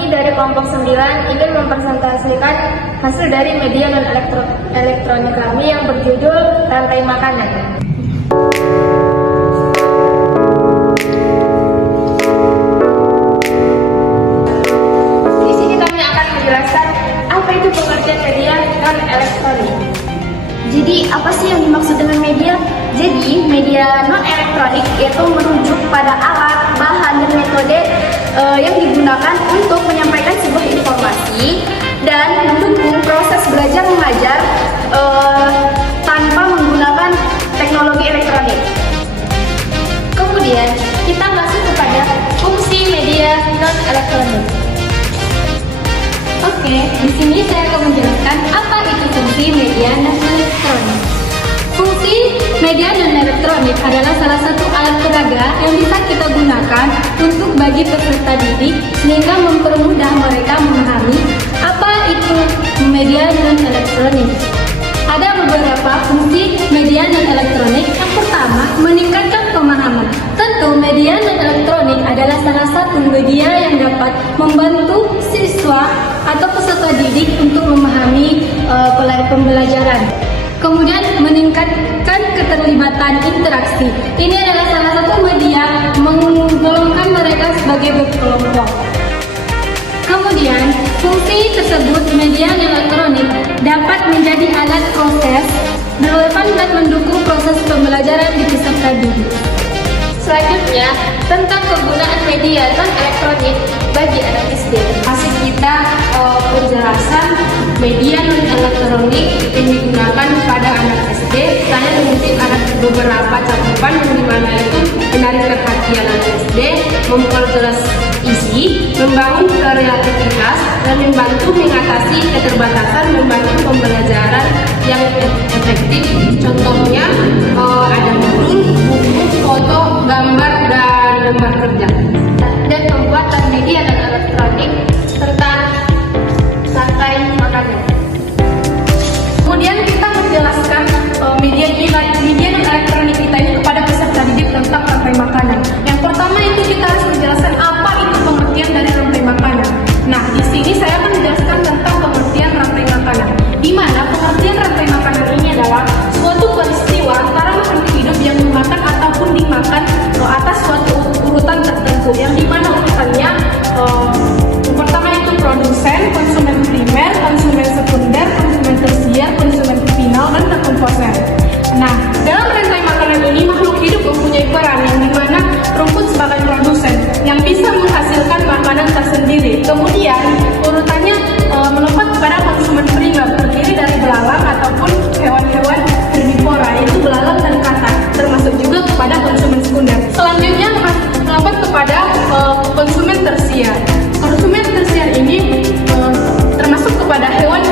kami dari kelompok 9 ingin mempresentasikan hasil dari media non-elektronik kami yang berjudul Rantai Makanan. Di sini kami akan menjelaskan apa itu pengertian media non-elektronik. Jadi, apa sih yang dimaksud dengan media? Jadi, media non-elektronik itu merujuk pada alat, bahan, dan metode yang digunakan untuk menyampaikan sebuah informasi dan mendukung proses belajar mengajar tanpa menggunakan teknologi elektronik. Kemudian, kita masuk kepada fungsi media non-elektronik. Oke, di sini saya akan menjelaskan apa itu fungsi media non-elektronik. Fungsi media non-elektronik adalah salah satu alat peraga yang bisa kita gunakan untuk bagi peserta didik sehingga mempermudah mereka memahami apa itu media non-elektronik. Ada beberapa fungsi media non-elektronik. Yang pertama, meningkatkan pemahaman. Tentu media non-elektronik adalah salah satu media yang dapat membantu siswa atau peserta didik untuk memahami pembelajaran. Kemudian meningkatkan keterlibatan interaksi. Ini adalah salah satu media menggolongkan mereka sebagai berkelompok. Kemudian, fungsi tersebut media elektronik dapat menjadi alat proses relevan dan mendukung proses pembelajaran di peserta didik. Selanjutnya, tentang kegunaan media non-elektronik bagi anak SD. Masih kita penjelasan media non-elektronik yang digunakan pada anak SD. Saya mengutip beberapa cakupan yang dimana itu menarik perhatian anak SD, memperjelas isi, membangun kreativitas, dan membantu mengatasi keterbatasan, membantu pembelajaran yang efektif. Contohnya ada modul, buku, foto, gambar, dan lembar kerja. Dan pembuatan media non-elektronik serta rantai makanan. Kemudian kita menjelaskan media non-elektronik kita ini kepada peserta didik tentang rantai makanan. Yang pertama itu kita harus menjelaskan apa itu pengertian dari rantai makanan. Nah, di sini saya akan menjelaskan tentang pengertian rantai makanan. Di mana pengertian rantai makanan ini adalah suatu peristiwa antara makhluk hidup yang dimakan ataupun dimakan atas suatu urutan tertentu. Yang dimana urutannya yang pertama itu produsen, konsumen primer, konsumen sekunder, konsumen tersier, konsumen final, dan dekomposer. Nah, dalam rantai makanan ini makhluk hidup mempunyai peran yang dimana rumput sebagai produsen yang bisa menghasilkan makanan tersendiri. Kemudian urutannya melompat kepada konsumen primer terdiri dari belalang ataupun hewan-hewan herbivora yaitu belalang dan katak, termasuk juga kepada konsumen sekunder. Selanjutnya melompat kepada konsumen tersier. Konsumen tersier ini termasuk kepada hewan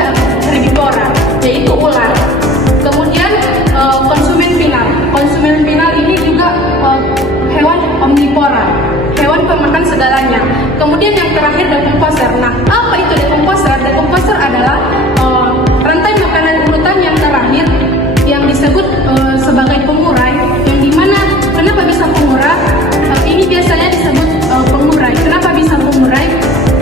herbivora yaitu ular. Kemudian konsumen final. Konsumen final ini juga hewan omnivora, hewan pemakan segalanya. Kemudian yang terakhir dekomposer. Nah, apa itu dekomposer? Dekomposer adalah rantai makanan urutan yang terakhir yang disebut sebagai pengurai. Yang dimana kenapa bisa pengurai? Ini biasanya disebut pengurai. Kenapa bisa pengurai?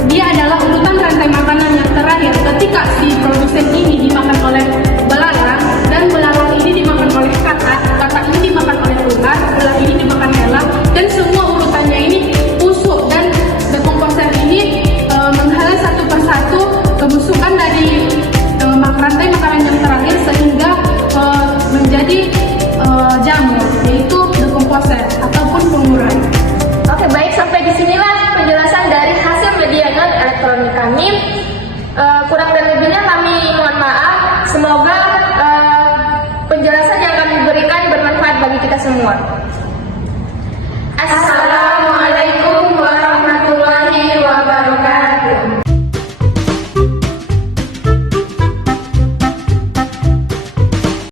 Dia adalah urutan rantai makanan yang terakhir ketika si produsen ini dimakan oleh belalang dan belalang ini dimakan oleh katak, katak ini dimakan oleh ular, ular ini dimakan helang, dan semua urutannya ini busuk dan dekomposer ini menghalang satu persatu kebusukan dari rantai makanan yang terakhir sehingga menjadi jamur, yaitu dekomposer ataupun pengurai. Oke, baik, sampai disinilah penjelasan dari hasil media non-elektronik kami. Kurang dan lebihnya kami mohon maaf. Semoga penjelasan yang kami berikan bermanfaat bagi kita semua.